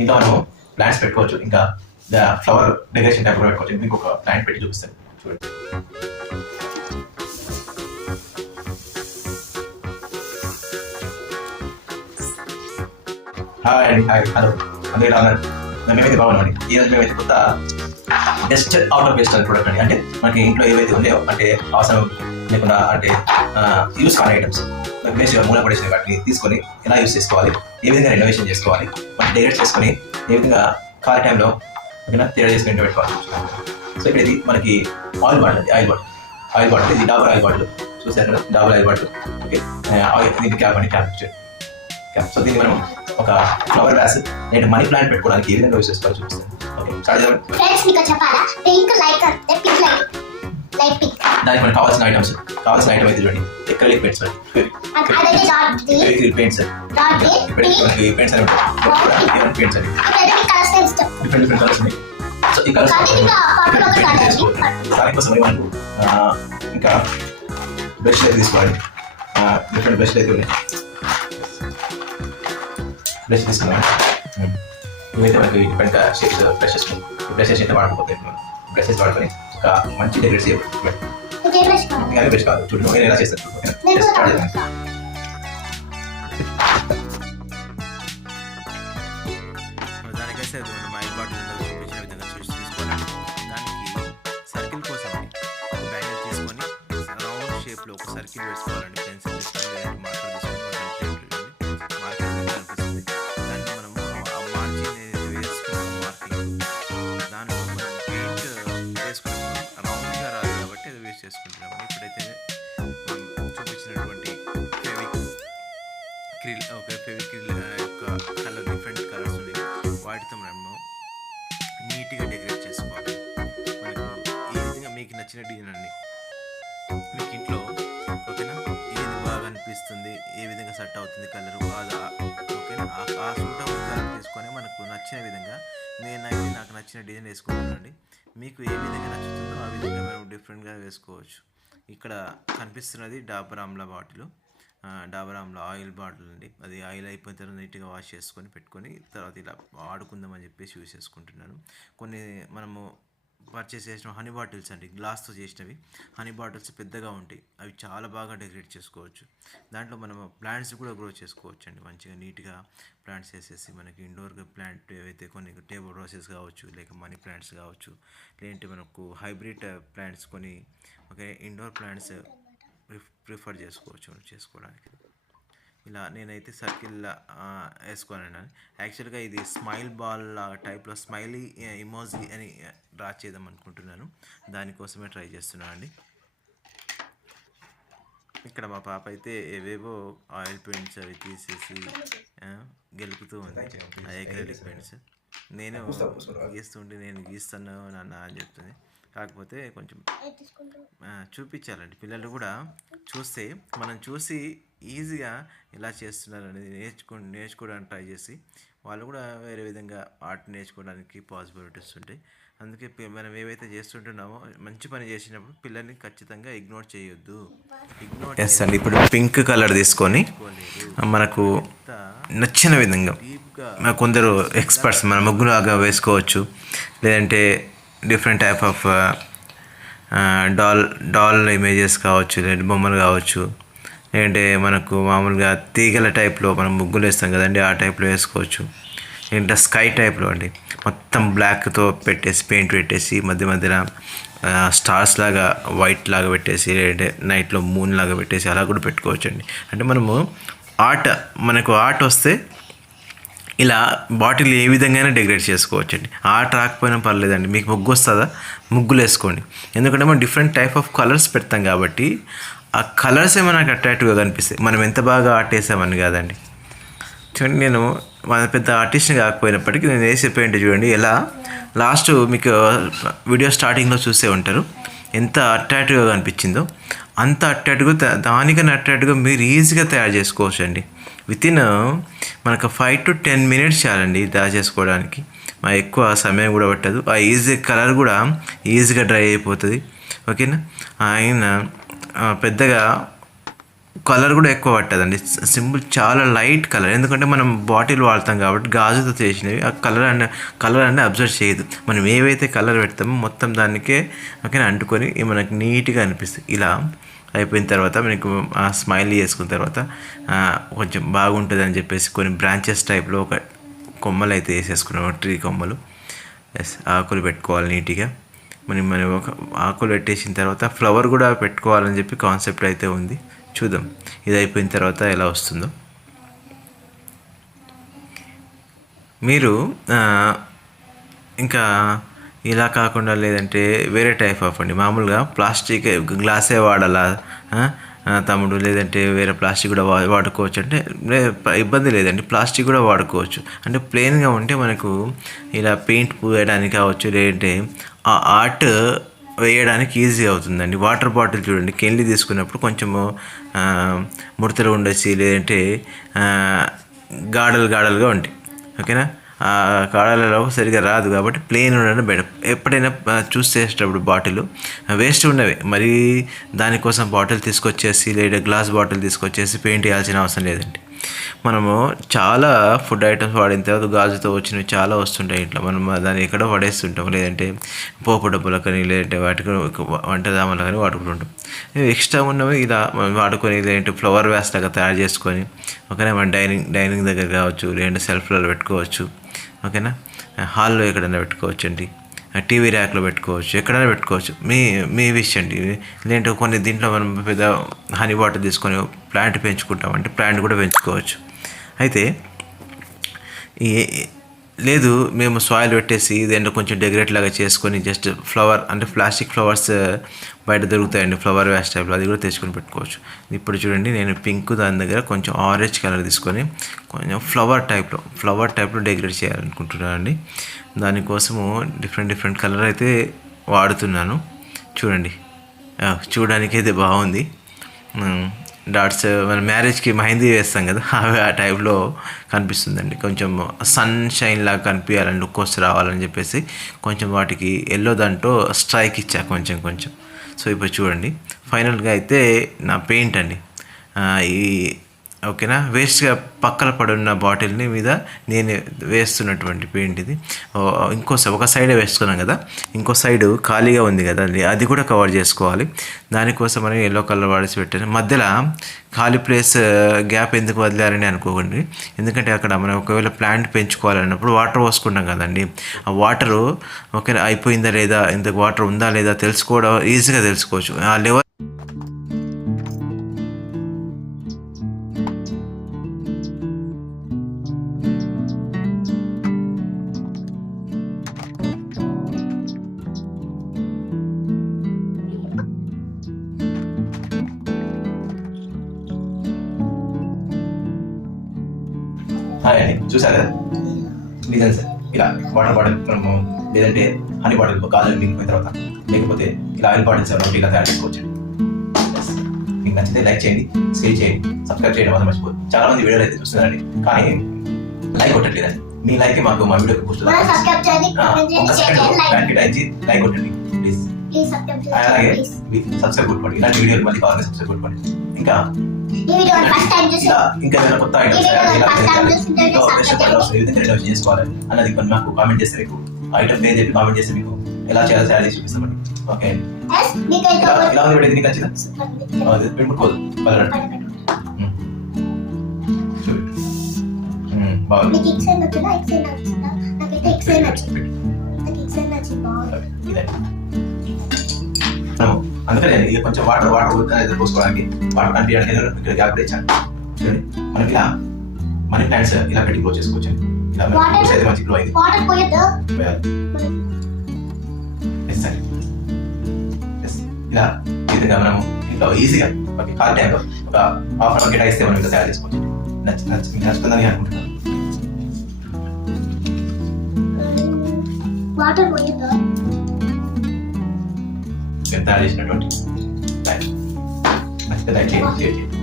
దీంట్లో మనం ప్లాంట్స్ పెట్టుకోవచ్చు, ఇంకా ఫ్లవర్ డెకరేషన్ టైప్ కూడా పెట్టుకోవచ్చు. మీకు ఒక ప్లాంట్ పెట్టి చూపిస్తాను చూడండి. హాయ్ అండి, హాయ్, హలో, అందరూ ఎలా ఉన్నారు? మేమైతే బాగున్నామండి. ఈరోజు మేమైతే కొత్త best out of waste product అండి. అంటే మనకి ఇంట్లో ఏవైతే ఉన్నాయో, అంటే అవసరం లేకుండా, అంటే యూస్ కాని ఐటమ్స్ వేస్ట్ మూల పడేసిన వాటిని తీసుకొని ఎలా యూస్ చేసుకోవాలి, ఏ విధంగా రెనోవేషన్ చేసుకోవాలి, మనం డైరెక్ట్ చేసుకొని ఏ విధంగా ఖాళీ టైంలో ఓకేనా తయారు చేసుకుని పెట్టుకోవాలి. సో ఇక్కడ ఇది మనకి ఆయిల్ బాటిల్ అండి, ఆయిల్ బాటిల్ ఇది డాబర్ ఆయిల్ బాటిల్ చూసారు కదా, Dabur oil bottle. Okay, oil దీనికి క్యాప్ అండి, క్యాప్. సో దీన్ని మనం ఒక ఫ్లవర్ వ్యాస్ లేదా మనీ ప్లాంట్ పెట్టుకోవడానికి ఏ విధంగా యూస్ చేసుకోవాలి చూపిస్తాను. ఓకే, స్టార్ట్ చేద్దాం. ఫ్రెండ్స్ మీకు చెప్పాలా, pink light pink light pink దానికి మనకు కావాల్సిన ఐటమ్ అయితే చూడండి. ఎక్రిలిక్ పెయింట్స్ అదైతే dot green acrylic paints dot green మనకి పెయింట్స్ అని ఉంటాయి. పెయింట్స్ అని కలర్స్ ఇష్టం. డిఫరెంట్ కలర్స్ ఉన్నాయి. సో ఈ కలర్స్ దానికోసం మనకు ఇంకా బ్రష్ అయితే తీసుకోవాలి. డిఫరెంట్ బ్రష్ అయితే ఉన్నాయి. బ్రష్ తీసుకున్నాం. ఇవైతే మనకి డిఫరెంట్ షేప్స్ బ్రషెస్ అయితే వాడుకోకపోతే బ్రషెస్ వాడుకొని ఒక మంచి డెకరేట్ చేయాలి. ఇంకా బ్రష్ కాదు, చూడండి నేను ఎలా చేస్తాను. దానికైతే మైల్ బాటిల్ చూపించిన విధంగా తీసుకోవాలండి. దానికి సర్కిల్ కోసం బ్యానర్ తీసుకొని రౌండ్ షేప్లో ఒక సర్కిల్ వేసుకోవాలండి. పెన్సిల్ తీసుకొని మార్కర్ తీసుకొని మార్కర్ కనిపిస్తుంది. దాన్ని మనము ఆ మార్జిన్ వేసుకున్న మార్కింగ్ దాంట్లో మనం పెయింట్ వేసుకున్నాము. రౌండ్గా రాదు కాబట్టి అది వేస్ట్ చేసుకుంటున్నాము. ఇప్పుడైతే చూపించినటువంటి ఫెవిక్రిల్ యొక్క కలర్ డిఫరెంట్ కలర్స్ ఉన్నాయి. వాటితో మనము నీట్గా డెకరేట్ చేసుకోవాలి. మనకు ఈ విధంగా మీకు నచ్చిన డిజైన్ అండి, మీకు ఇంట్లో ఓకేనా, ఏది బాగా అనిపిస్తుంది, ఏ విధంగా సెట్ అవుతుంది కలర్ బాగా ఓకేనా, ఆ సూటబుల్ కలర్ తీసుకొని మనకు నచ్చిన విధంగా నాకు నచ్చిన డిజైన్ వేసుకుంటానండి. మీకు ఏ విధంగా నచ్చుతుందో ఆ విధంగా మనం డిఫరెంట్గా వేసుకోవచ్చు. ఇక్కడ కనిపిస్తున్నది Dabur Amla bottle, Dabur Amla oil bottle అండి. అది ఆయిల్ అయిపోయిన తర్వాత నీట్గా వాష్ చేసుకొని పెట్టుకొని తర్వాత ఇలా వాడుకుందామని చెప్పేసి యూజ్ చేసుకుంటున్నాను. కొన్ని మనము పర్చేస్ చేసిన హనీ బాటిల్స్ అండి, గ్లాస్తో చేసినవి హనీ బాటిల్స్ పెద్దగా ఉంటాయి. అవి చాలా బాగా డెకరేట్ చేసుకోవచ్చు. దాంట్లో మనము ప్లాంట్స్ కూడా గ్రో చేసుకోవచ్చు అండి. మంచిగా నీట్గా ప్లాంట్స్ వేసేసి మనకి ఇండోర్గా ప్లాంట్ ఏవైతే కొన్ని టేబుల్ రోసెస్ కావచ్చు, లేక మనీ ప్లాంట్స్ కావచ్చు, లేదంటే మనకు హైబ్రిడ్ ప్లాంట్స్ కొన్ని ఓకే ఇండోర్ ప్లాంట్స్ ప్రిఫర్ చేసుకోవడానికి. ఇలా నేనైతే సర్కిల్ వేసుకోవాలండి. యాక్చువల్గా ఇది స్మైల్ బాల్ టైప్లో స్మైలీ ఇమోజీ అని డ్రా చేద్దాం అనుకుంటున్నాను. దానికోసమే ట్రై చేస్తున్నాను అండి. ఇక్కడ మా పాప అయితే ఏవేవో ఆయిల్ పెయింట్స్ అవి తీసేసి గెలుపుతూ ఉంది. అక్రిలిక్ పెయింట్స్ నేను గీస్తుంటే నేను గీస్తాను నాన్న అని చెప్తుంది. కాకపోతే కొంచెం చూపించాలండి. పిల్లలు కూడా చూస్తే మనం చూసి ఈజీగా ఎలా చేస్తున్నారు అనేది నేర్చుకోవడానికి ట్రై చేసి వాళ్ళు కూడా వేరే విధంగా ఆర్ట్ నేర్చుకోవడానికి పాసిబిలిటీస్ ఉంటాయి. అందుకే మనం ఏవైతే చేస్తుంటున్నామో మంచి పని చేసినప్పుడు పిల్లల్ని ఖచ్చితంగా ఇగ్నోర్ చేయొద్దు. ఎస్ అండి, ఇప్పుడు పింక్ కలర్ తీసుకొని మనకు నచ్చిన విధంగా కొందరు ఎక్స్పర్ట్స్ మన ముగ్గులాగా వేసుకోవచ్చు, లేదంటే different type of doll images కావచ్చు, లేదంటే బొమ్మలు కావచ్చు, లేదంటే మనకు మామూలుగా తీగల టైప్లో మనం ముగ్గులు వేస్తాం కదండి, ఆ టైప్లో వేసుకోవచ్చు. ఏంటంటే స్కై టైప్లో అండి, మొత్తం బ్లాక్తో పెట్టేసి పెయింట్ పెట్టేసి మధ్యలో స్టార్స్ లాగా వైట్ లాగా పెట్టేసి, లేదంటే నైట్లో మూన్ లాగా పెట్టేసి అలా కూడా పెట్టుకోవచ్చు అండి. అంటే మనకు ఆర్ట్ వస్తే ఇలా బాటిల్ ఏ విధంగానే డెకరేట్ చేసుకోవచ్చు అండి. ఆర్ట్ రాకపోయినా పర్లేదండి, మీకు ముగ్గు వస్తుందా ముగ్గులు వేసుకోండి. ఎందుకంటే మనం డిఫరెంట్ టైప్ ఆఫ్ కలర్స్ పెడతాం కాబట్టి ఆ కలర్సే మనకు అట్రాక్టివ్గా కనిపిస్తాయి. మనం ఎంత బాగా ఆర్ట్ వేసామని కాదండి. చూడండి, నేను మన పెద్ద ఆర్టిస్ట్ని కాకపోయినప్పటికీ నేను వేసే పెయింట్ చూడండి ఎలా లాస్ట్ మీకు వీడియో స్టార్టింగ్లో చూసే ఉంటారు ఎంత అట్రాక్టివ్గా కనిపించిందో. అంత అట్రాక్టివ్గా దానికన్నా అట్రాక్టివ్గా మీరు ఈజీగా తయారు చేసుకోవచ్చు అండి. వితిన్ మనకు 5 to 10 minutes చాలండి డ్రా చేసుకోవడానికి. ఎక్కువ సమయం కూడా పట్టదు. ఆ ఈజీ కలర్ కూడా ఈజీగా డ్రై అయిపోతుంది. ఓకేనా, ఆయన పెద్దగా కలర్ కూడా ఎక్కువ పట్టదండి. సింపుల్, చాలా లైట్ కలర్. ఎందుకంటే మనం బాటిల్ వాడతాం కాబట్టి గాజుతో చేసినవి ఆ కలర్ అనేది అబ్జర్వ్ చేయదు. మనం ఏవైతే కలర్ పెడతామో మొత్తం దానికే ఓకేనా అంటుకొని మనకి నీట్గా అనిపిస్తుంది. ఇలా అయిపోయిన తర్వాత మనకు స్మైల్ చేసుకున్న తర్వాత కొంచెం బాగుంటుంది అని చెప్పేసి కొన్ని బ్రాంచెస్ టైప్లో ఒక కొమ్మలు అయితే వేసేసుకున్నాం, ట్రీ కొమ్మలు. ఆకులు పెట్టుకోవాలి నీట్గా. మనం ఒక ఆకులు పెట్టేసిన తర్వాత ఫ్లవర్ కూడా పెట్టుకోవాలని చెప్పి కాన్సెప్ట్ అయితే ఉంది. చూద్దాం ఇది అయిపోయిన తర్వాత ఎలా వస్తుందో. మీరు ఇంకా ఇలా కాకుండా లేదంటే వేరే టైప్ ఆఫ్ అండి, మామూలుగా ప్లాస్టిక్ గ్లాసే వాడాలా తమ్ముడు, లేదంటే వేరే ప్లాస్టిక్ కూడా వాడుకోవచ్చు అంటే ఇబ్బంది లేదండి. ప్లాస్టిక్ కూడా వాడుకోవచ్చు. అంటే ప్లెయిన్గా ఉంటే మనకు ఇలా పెయింట్ పూయడానికి కావచ్చు, లేదంటే ఆ ఆర్ట్ వేయడానికి ఈజీ అవుతుందండి. వాటర్ బాటిల్ చూడండి, కెళ్ళి తీసుకున్నప్పుడు కొంచెము ముడతలు ఉండొచ్చు, లేదంటే గాడలుగా ఉంటాయి ఓకేనా. ఆ కాడలలో సరిగా రాదు కాబట్టి ప్లెయిన్ ఉండడం బెటర్. ఎప్పుడైనా చూస్ చేసేటప్పుడు బాటిల్ వేస్ట్ ఉన్నవి మరి దానికోసం బాటిల్ తీసుకొచ్చేసి లేదా గ్లాస్ బాటిల్ తీసుకొచ్చేసి పెయింట్ వేయాల్సిన అవసరం లేదండి. మనము చాలా ఫుడ్ ఐటమ్స్ వాడిన తర్వాత గాజుతో వచ్చినవి చాలా వస్తుంటాయి ఇంట్లో. మనం దాన్ని ఎక్కడో పడేస్తుంటాం, లేదంటే పోపు డబ్బులకు కానీ లేదంటే వాటికి వంట సామాన్లు కానీ వాడుకుంటుంటాం. ఎక్స్ట్రా ఉన్నవి ఇలా మనం వాడుకొని లేదంటే ఫ్లవర్ వ్యాస్ లాగా తయారు చేసుకొని ఓకేనా మన డైనింగ్ దగ్గర కావచ్చు, లేదంటే సెల్ఫ్లలో పెట్టుకోవచ్చు ఓకేనా. హాల్లో ఎక్కడైనా పెట్టుకోవచ్చు అండి, టీవీ ర్యాక్లో పెట్టుకోవచ్చు, ఎక్కడైనా పెట్టుకోవచ్చు. మీ విష్ అండి. లేదంటే కొన్ని దీంట్లో మనం పెద్ద హనీ వాటర్ తీసుకొని ప్లాంట్ పెంచుకుంటామంటే ప్లాంట్ కూడా పెంచుకోవచ్చు. అయితే లేదు మేము సాయిల్ పెట్టేసి ఇదేంటో కొంచెం డెకరేట్ లాగా చేసుకొని జస్ట్ ఫ్లవర్ అంటే ప్లాస్టిక్ ఫ్లవర్స్ బయట దొరుకుతాయండి, ఫ్లవర్ వ్యాస్ టైప్లో, అది కూడా తెచ్చుకొని పెట్టుకోవచ్చు. ఇప్పుడు చూడండి నేను పింక్ దాని దగ్గర కొంచెం ఆరెంజ్ కలర్ తీసుకొని కొంచెం ఫ్లవర్ టైప్లో డెకరేట్ చేయాలనుకుంటున్నాను అండి. దానికోసము డిఫరెంట్ కలర్ అయితే వాడుతున్నాను. చూడండి చూడడానికి అయితే బాగుంది. డాట్స్ మన మ్యారేజ్కి మెహందీ వేస్తాం కదా అవి ఆ టైప్లో కనిపిస్తుందండి. కొంచెం సన్ షైన్ లాగా కనిపించాలని, లుక్ వస్తే రావాలని చెప్పేసి కొంచెం వాటికి ఎల్లో దాంట్లో స్ట్రైక్ ఇచ్చా కొంచెం. సో ఇప్పుడు చూడండి ఫైనల్గా అయితే నా పెయింట్ అండి ఈ ఓకేనా. వేస్ట్గా పక్కన పడున్న బాటిల్ని మీద నేను వేస్తున్నటువంటి పెయింట్ ఇది. ఒక సైడే వేసుకున్నాం కదా, ఇంకో సైడు ఖాళీగా ఉంది కదా అది కూడా కవర్ చేసుకోవాలి. దానికోసం అని ఎల్లో కలర్ వాడేసి పెట్టాను. మధ్యలో ఖాళీ ప్లేస్ గ్యాప్ ఎందుకు వదిలేరని అనుకోకండి. ఎందుకంటే అక్కడ మనం ఒకవేళ ప్లాంట్ పెంచుకోవాలన్నప్పుడు వాటర్ పోసుకుంటాం కదండి, ఆ వాటరు ఓకే అయిపోయిందా లేదా, ఇంతకు వాటర్ ఉందా లేదా తెలుసుకోవడం ఈజీగా తెలుసుకోవచ్చు. ఆ లెవెల్ అండి చూసారు కదా, నిజం సార్. ఇలా వాటర్ బాటిల్ మనము లేదంటే హనీ బాటిల్ గాజులు మిగిలిపోయిన తర్వాత లేకపోతే ఇలా ఆయిల్ బాటిల్స్ ఒకటి ఇలా తయారు చేసుకోవచ్చు. మీకు నచ్చితే లైక్ చేయండి, షేర్ చేయండి, సబ్స్క్రైబ్ చేయడం వల్ల మర్చిపోదు. చాలా మంది వీడియోలు అయితే చూస్తున్నారండి కానీ లైక్ కొట్టట్లేదండి. మీ లైక్ మాకు మా వీడియోకి బూస్ట్ లైక్ కొట్టండి ప్లీజ్. అలాగే సబ్స్క్రైబ్ కొట్టుకోండి. ఇలాంటి వీడియోలు మళ్ళీ కావాలంటే సబ్స్క్రైబ్ కొట్టుకోండి. ఇంకా ఏదైనా కొత్త ఐటమ్స్ చేసుకోవాలి అన్నది కొన్ని మాకు కామెంట్ చేస్తే మీకు ఐటమ్ పేరు చెప్పి కామెంట్ చేస్తే మీకు ఎలా చేయాలో తయారు చేసి చూపిస్తామండి. ఓకే అండి. ఇలా ఉంది వీడియో, నీకు నచ్చిందా? పెట్టుకోదు బాగుంది. అందుకనే ఇక కొంచెం వాటర్ పోసుకోవడానికి వాటర్ కనిపించడానికి ఇక్కడ గ్యాప్ తెచ్చాను. చూడండి మనకి ఇలా మనీ ప్లాంట్స్ ఇలా పెట్టి గ్రో చేసుకోవచ్చు. ఇలా మంచి గ్రో అయింది. ఇలా ఈ విధంగా మనం ఇంట్లో ఈజీగా కాల్ టైంలో ఒక హాఫ్ అన్ అవర్ కేటాయిస్తే మనం ఇంకా తయారు చేసుకోవచ్చు. నచ్చుతుందని అనుకుంటున్నాను. మేము తయారు చేసినటువంటి నచ్చితే లైక్ చేయండి, షేర్ చేయండి.